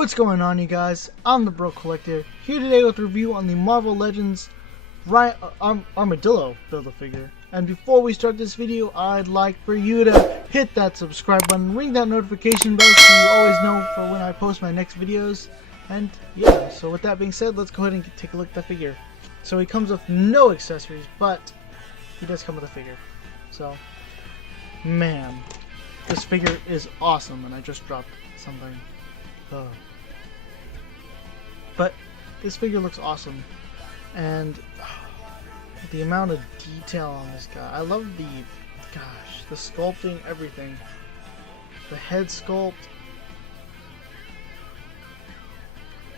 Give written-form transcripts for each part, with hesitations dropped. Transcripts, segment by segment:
What's going on, you guys? I'm the Bro Collector, here today with a review on the Marvel Legends Armadillo Build-A-Figure. And before we start this video, I'd like for you to hit that subscribe button, ring that notification bell so you always know for when I post my next videos. And yeah, so with that being said, let's go ahead and take a look at the figure. So he comes with no accessories, but he does come with a figure. So, man, this figure is awesome, and I just dropped something. But this figure looks awesome, and the amount of detail on this guy. I love the sculpting, everything. The head sculpt.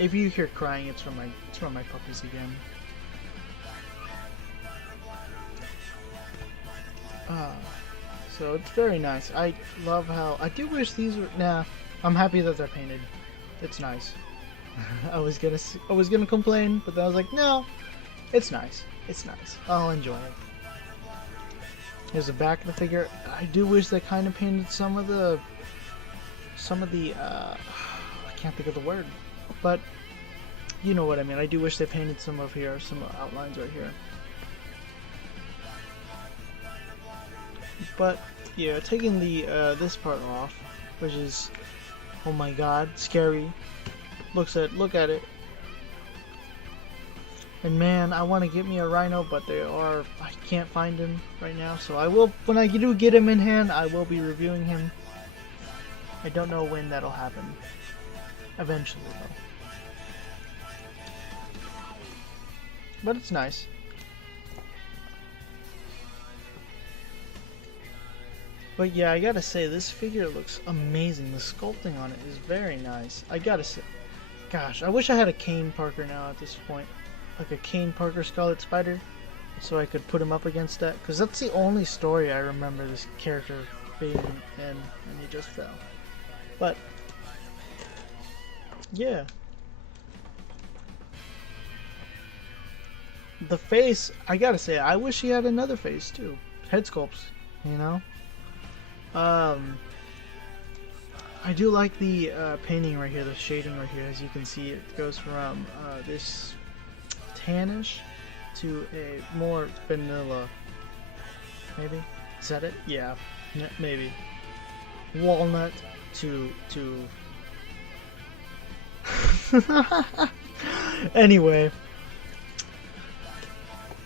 If you hear crying, it's from my puppies again. So it's very nice. I love how I do wish these were. Nah, I'm happy that they're painted. It's nice. I was gonna complain, but then I was like, no, it's nice. It's nice. I'll enjoy it. Here's the back of the figure. I do wish they kind of painted some of the I can't think of the word, but you know what I mean. I do wish they painted some of here, some outlines right here. But yeah, taking the this part off, which is, oh my god, scary. Look at it. And man, I want to get me a rhino, but I can't find him right now. So I will, when I do get him in hand, I will be reviewing him. I don't know when that'll happen. Eventually though. But it's nice. But yeah, I gotta say, this figure looks amazing. The sculpting on it is very nice. I gotta say, gosh, I wish I had a Kane Parker now at this point. Like a Kane Parker Scarlet Spider. So I could put him up against that. Because that's the only story I remember this character being in. And he just fell. But, yeah. The face, I gotta say, I wish he had another face too. Head sculpts, you know? I do like the painting right here, the shading right here. As you can see, it goes from this tannish to a more vanilla. Maybe? Is that it? Yeah, maybe. Walnut to anyway,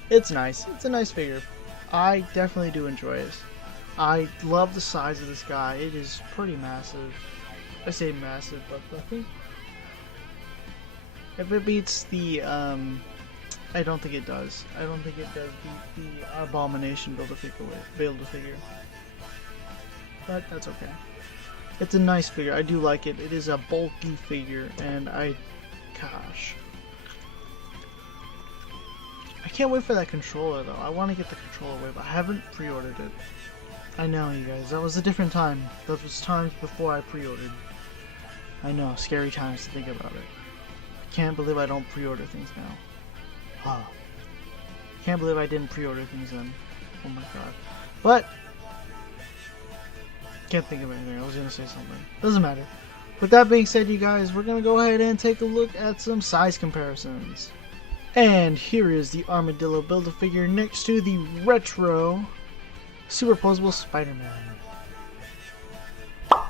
it's nice. It's a nice figure. I definitely do enjoy it. I love the size of this guy. It is pretty massive. I say massive, but I think if it beats the I don't think it does. I don't think it does beat the Abomination Build-A-Figure. But that's okay. It's a nice figure. I do like it. It is a bulky figure, and gosh, I can't wait for that controller though. I want to get the controller away, but I haven't pre-ordered it. I know, you guys, that was a different time. That was times before I pre-ordered. I know, scary times to think about it. I can't believe I don't pre-order things now. Can't believe I didn't pre-order things then. Oh my god. But, can't think of anything. I was gonna say something. Doesn't matter. With that being said, you guys, we're gonna go ahead and take a look at some size comparisons. And here is the Armadillo Build-A-Figure next to the retro Superposable Spider-Man.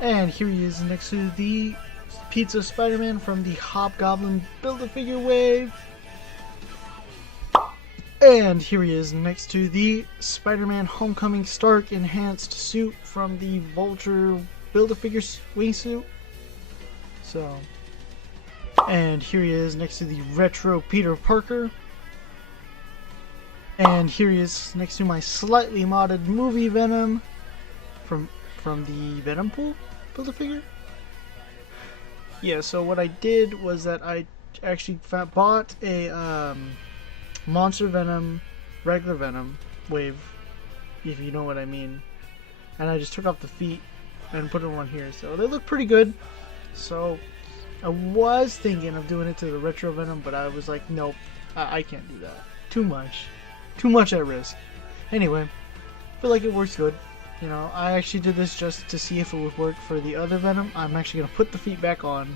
And here he is next to the Pizza Spider-Man from the Hobgoblin Build-A-Figure wave. And here he is next to the Spider-Man Homecoming Stark Enhanced Suit from the Vulture Build-A-Figure wingsuit. So, and here he is next to the retro Peter Parker. And here he is next to my slightly modded movie Venom from the Venom Pool Build-A-Figure. Yeah, so what I did was that I actually bought a Monster Venom, regular Venom wave, if you know what I mean. And I just took off the feet and put them on here. So they look pretty good. So I was thinking of doing it to the retro Venom, but I was like, nope, I can't do that. Too much. Too much at risk. Anyway, I feel like it works good. You know, I actually did this just to see if it would work for the other Venom. I'm actually going to put the feet back on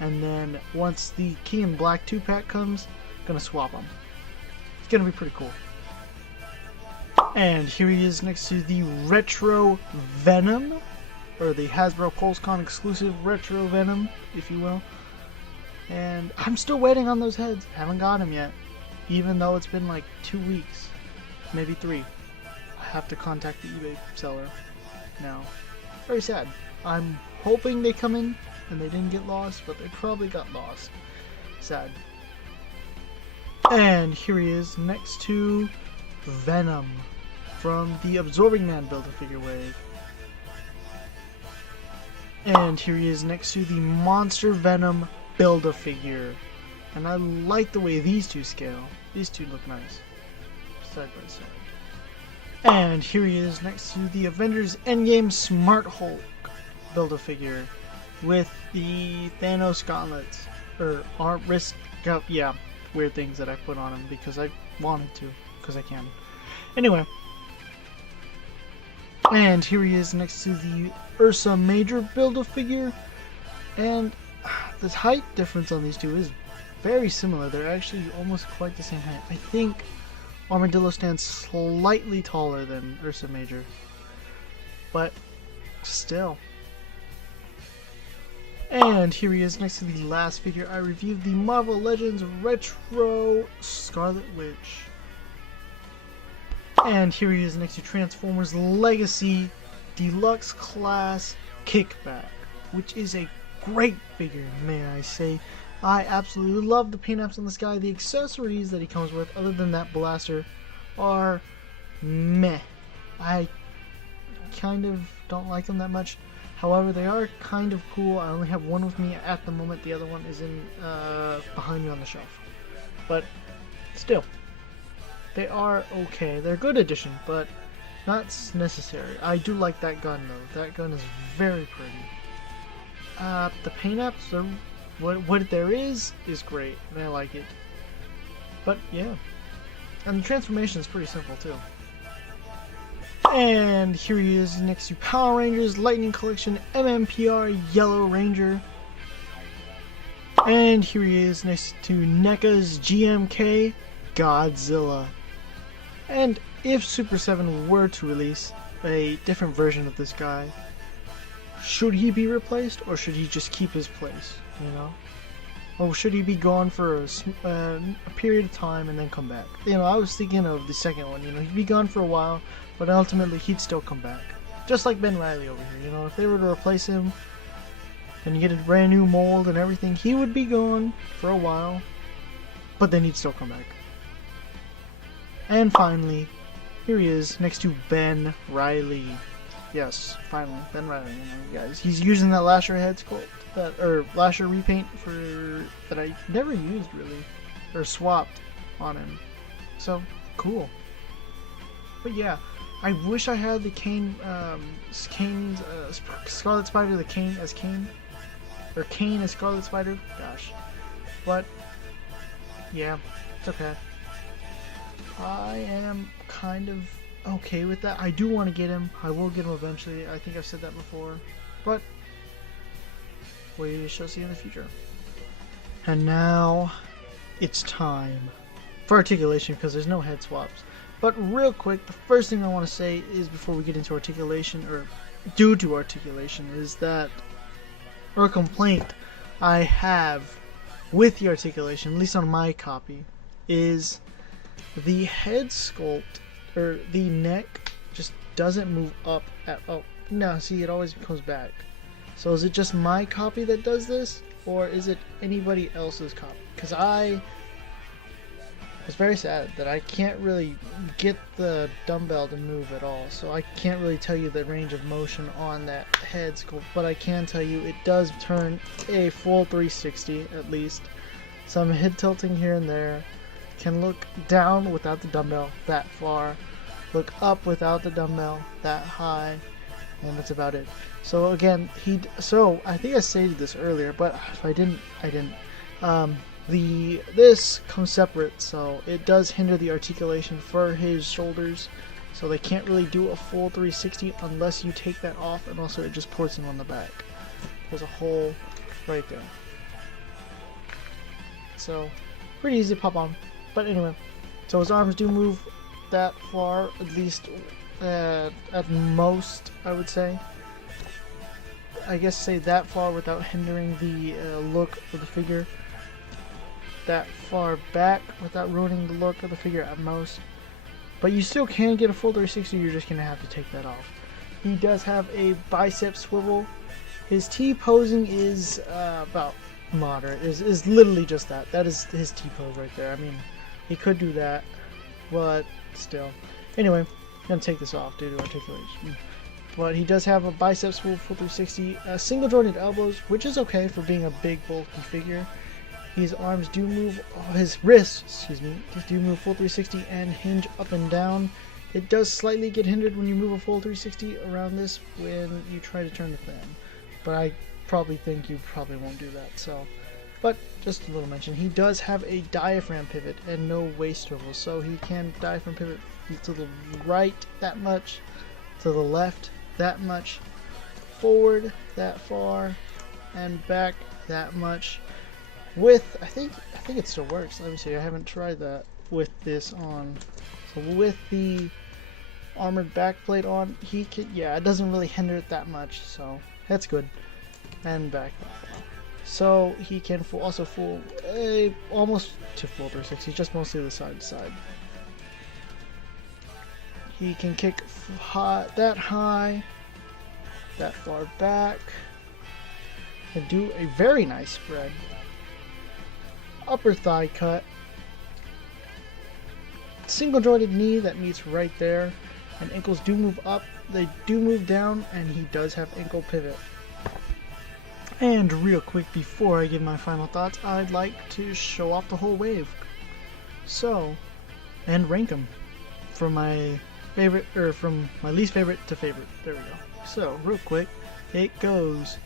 And then once the King in Black 2-pack comes, I'm gonna swap them. It's gonna be pretty cool. And here he is next to the Retro Venom, or the Hasbro PulseCon exclusive Retro Venom, if you will. And I'm still waiting on those heads. Haven't got them yet, even though it's been like 2 weeks, maybe 3. I have to contact the eBay seller now. Very sad. I'm hoping they come in and they didn't get lost, but they probably got lost. Sad. And here he is next to Venom from the Absorbing Man Build-A-Figure wave. And here he is next to the Monster Venom Build-A-Figure. And I like the way these two scale. These two look nice. Side by side. And here he is next to the Avengers Endgame Smart Hulk Build-A-Figure with the Thanos gauntlets. Or wrist, yeah, weird things that I put on him because I wanted to, because I can. Anyway. And here he is next to the Ursa Major Build-A-Figure. And the height difference on these two is very similar. They're actually almost quite the same height. I think Armadillo stands slightly taller than Ursa Major. But still. And here he is next to the last figure I reviewed, the Marvel Legends Retro Scarlet Witch. And here he is next to Transformers Legacy Deluxe Class Kickback, which is a great figure, may I say. I absolutely love the paint apps on this guy. The accessories that he comes with, other than that blaster, are meh. I kind of don't like them that much. However, they are kind of cool. I only have one with me at the moment. The other one is in behind me on the shelf. But still, they are okay. They're a good addition, but not necessary. I do like that gun though. That gun is very pretty. The paint apps are what there is great, and I like it. But yeah, and the transformation is pretty simple too. And here he is next to Power Rangers Lightning Collection MMPR Yellow Ranger. And here he is next to NECA's GMK Godzilla. And if Super 7 were to release a different version of this guy, should he be replaced or should he just keep his place, you know? Or should he be gone for a period of time and then come back? You know, I was thinking of the second one, you know, he'd be gone for a while, but ultimately he'd still come back. Just like Ben Reilly over here, you know, if they were to replace him and get a brand new mold and everything, he would be gone for a while, but then he'd still come back. And finally, here he is next to Ben Reilly. Yes, finally, Ben Reilly, you know, guys. He's using that Lasher head sculpt, or Lasher repaint that I never used really, or swapped on him. So, cool. But yeah, I wish I had the Kane's Scarlet Spider, the Kane as Kane, or Kane as Scarlet Spider. Gosh, but yeah, it's okay. I am kind of okay with that. I do want to get him. I will get him eventually. I think I've said that before, but we shall see in the future. And now it's time for articulation because there's no head swaps. But real quick, the first thing I want to say is before we get into articulation, or due to articulation, is that, or a complaint I have with the articulation, at least on my copy, is the head sculpt, or the neck, just doesn't move up at all. No, see, it always comes back. So is it just my copy that does this, or is it anybody else's copy? Because it's very sad that I can't really get the dumbbell to move at all, so I can't really tell you the range of motion on that head sculpt, but I can tell you it does turn a full 360 at least. Some head tilting here and there. Can look down without the dumbbell that far, look up without the dumbbell that high, and that's about it. So again, I think I stated this earlier, but if I didn't, I didn't. This comes separate, so it does hinder the articulation for his shoulders, so they can't really do a full 360 unless you take that off, and also it just ports him on the back. There's a hole right there. so pretty easy to pop on. But anyway, so his arms do move that far, at least at most, I would say. I guess say that far without hindering the look of the figure. That far back without ruining the look of the figure at most. But you still can get a full 360, you're just going to have to take that off. He does have a bicep swivel. His T-posing is about moderate. Is literally just that. That is his T-pose right there. I mean, he could do that, but still. Anyway, I'm going to take this off due to articulation. But he does have a bicep swivel full 360, single jointed elbows, which is okay for being a big bulky figure. His arms do move, his wrists, excuse me, do move full 360 and hinge up and down. It does slightly get hindered when you move a full 360 around this when you try to turn the fan. But I probably think you probably won't do that, so. But just a little mention, he does have a diaphragm pivot and no waist swivel, so he can diaphragm pivot to the right that much, to the left that much, forward that far, and back that much. With, I think it still works. Let me see, I haven't tried that with this on. So with the armored backplate on, he can, yeah, it doesn't really hinder it that much, so that's good. And back. So he can also full, almost to full 360, just mostly the side to side. He can kick that high, that far back, and do a very nice spread. Upper thigh cut, single jointed knee that meets right there, and ankles do move up, they do move down, and he does have ankle pivot. And real quick before I give my final thoughts, I'd like to show off the whole wave. So, and rank them from my favorite, or from my least favorite to favorite. There we go. So, real quick, it goes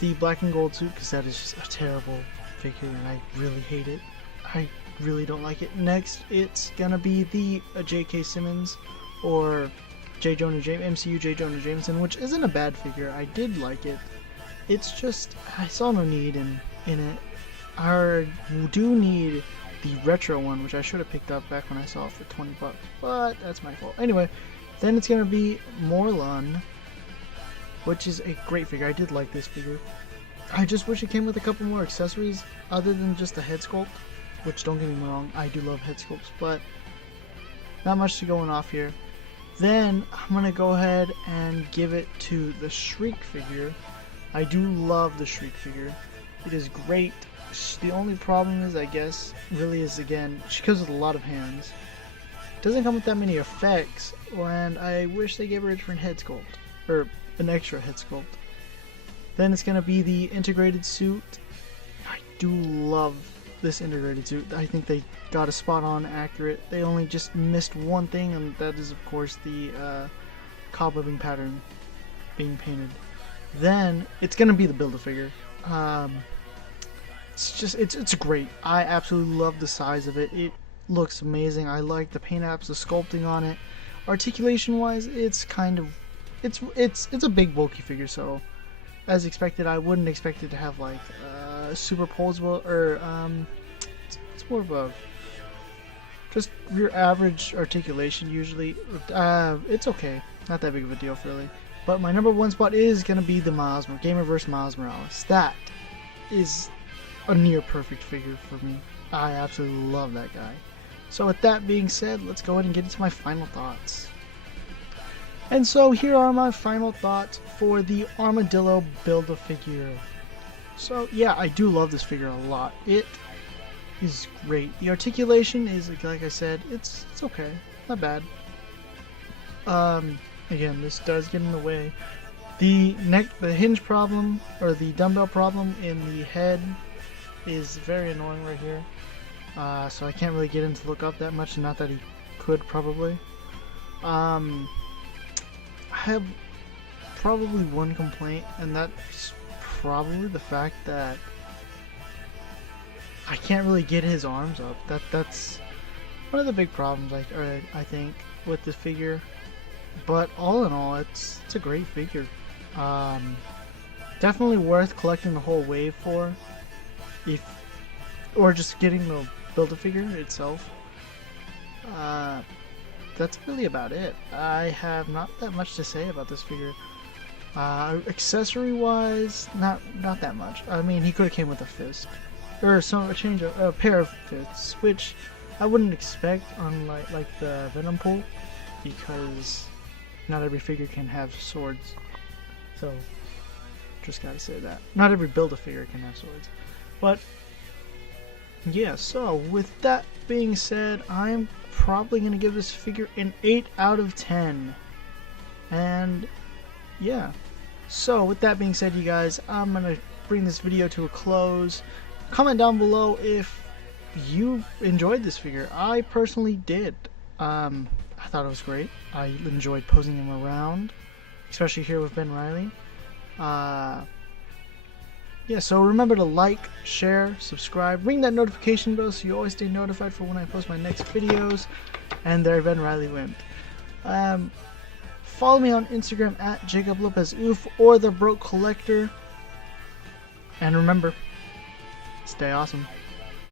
the black and gold suit, because that is just a terrible figure and I really hate it. I really don't like it. Next, it's gonna be the J.K. Simmons or MCU J. Jonah Jameson, which isn't a bad figure. I did like it. It's just, I saw no need in it. I do need the retro one, which I should have picked up back when I saw it for 20 bucks, but that's my fault. Anyway, then it's gonna be Morlun, which is a great figure. I did like this figure. I just wish it came with a couple more accessories other than just the head sculpt, which, don't get me wrong, I do love head sculpts, but not much to going off here. Then I'm going to go ahead and give it to the Shriek figure. I do love the Shriek figure. It is great. The only problem is, I guess, really is, again, she comes with a lot of hands. It doesn't come with that many effects, and I wish they gave her a different head sculpt, or an extra head sculpt. Then it's going to be the integrated suit. I do love this integrated suit. I think they got a spot on accurate. They only just missed one thing, and that is, of course, the cobwebbing pattern being painted. Then it's going to be the Build-A-Figure. It's great. I absolutely love the size of it. It looks amazing. I like the paint apps, the sculpting on it. Articulation wise, it's kind of, it's a big bulky figure, so as expected, I wouldn't expect it to have like super posable, or it's more of a just your average articulation usually. It's okay, not that big of a deal really. But my number one spot is gonna be the Gamer vs. Miles Morales. That is a near perfect figure for me. I absolutely love that guy. So with that being said, let's go ahead and get into my final thoughts. And so here are my final thoughts for the Armadillo Build-A-Figure. So yeah, I do love this figure a lot. It is great. The articulation is, like I said, it's okay, not bad. Again, this does get in the way. The hinge problem, or the dumbbell problem in the head is very annoying right here. So I can't really get him to look up that much, not that he could probably. I have probably one complaint, and that's probably the fact that I can't really get his arms up. That's one of the big problems I think with this figure. But all in all, it's a great figure. Definitely worth collecting the whole wave for. If or just getting the Build-A-Figure itself. That's really about it. I have not that much to say about this figure. Accessory wise, not that much. I mean, he could have came with a fist, or a pair of fists, which I wouldn't expect on like the Venom pull, because not every figure can have swords. So just gotta say that. Not every Build-A-Figure can have swords. But yeah, so with that being said, I'm probably gonna give this figure an 8 out of 10. And yeah, so with that being said, you guys, I'm gonna bring this video to a close. Comment down below if you enjoyed this figure. I personally did. I thought it was great. I enjoyed posing him around, especially here with Ben Reilly. Yeah, so remember to like, share, subscribe, ring that notification bell so you always stay notified for when I post my next videos. And there Ben Reilly went. Follow me on Instagram at JacobLopezOof or The Broke Collector. And remember, stay awesome.